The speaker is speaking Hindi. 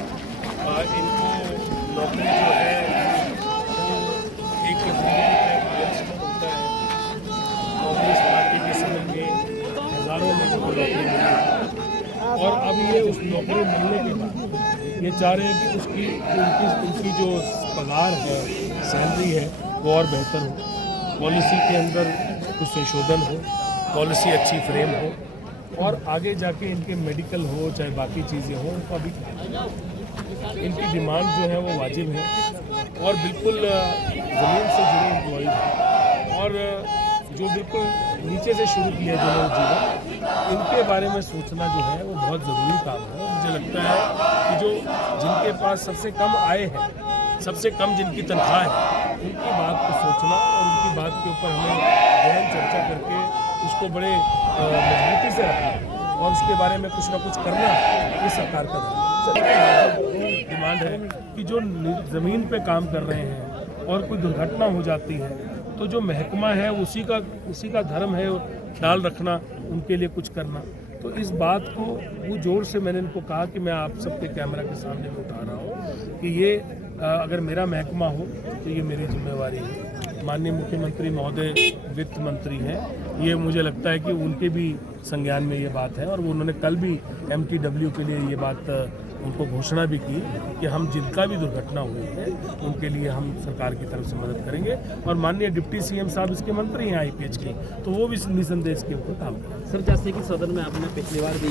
इनको नौकरी जो है वो एक होता है। कांग्रेस पार्टी के समय में हजारों लोगों को नौकरी मिली और अब ये उस नौकरी मिलने के बाद ये चाह रहे हैं कि उनकी जो पगार है, सैलरी है, वो और बेहतर हो, पॉलिसी के अंदर कुछ संशोधन हो, पॉलिसी अच्छी फ्रेम हो और आगे जाके इनके मेडिकल हो चाहे बाकी चीज़ें हो, उनको अभी इनकी डिमांड जो है वो वाजिब है और बिल्कुल ज़मीन से जुड़े एम्प्लॉइज हैं और जो बिल्कुल नीचे से शुरू किया जिन्होंने जीवन, इनके बारे में सोचना जो है वो बहुत ज़रूरी काम है। मुझे लगता है कि जो जिनके पास सबसे कम आय है, सबसे कम जिनकी तनख्वाह है, उनकी बात को सोचना और उनकी बात के ऊपर हमें गहन चर्चा करके उसको बड़े मजबूती से रखना और उसके बारे में कुछ ना कुछ करना, ये सरकार का डिमांड है कि जो ज़मीन पे काम कर रहे हैं और कोई दुर्घटना हो जाती है तो जो महकमा है उसी का धर्म है ख्याल रखना, उनके लिए कुछ करना। तो इस बात को वो जोर से मैंने इनको कहा कि मैं आप सबके कैमरा के सामने में उठा रहा हूँ कि ये अगर मेरा महकमा हो तो ये मेरी जिम्मेवारी है। माननीय मुख्यमंत्री महोदय वित्त मंत्री हैं, ये मुझे लगता है कि उनके भी संज्ञान में ये बात है और वो उन्होंने कल भी MTW के लिए ये बात उनको घोषणा भी की कि हम जिनका भी दुर्घटना हुई है उनके लिए हम सरकार की तरफ से मदद करेंगे और माननीय डिप्टी CM साहब इसके मंत्री हैं IPH के, तो वो भी निसंदेह इसके ऊपर काम करें। सर, जैसे कि सदन में आपने पिछली बार भी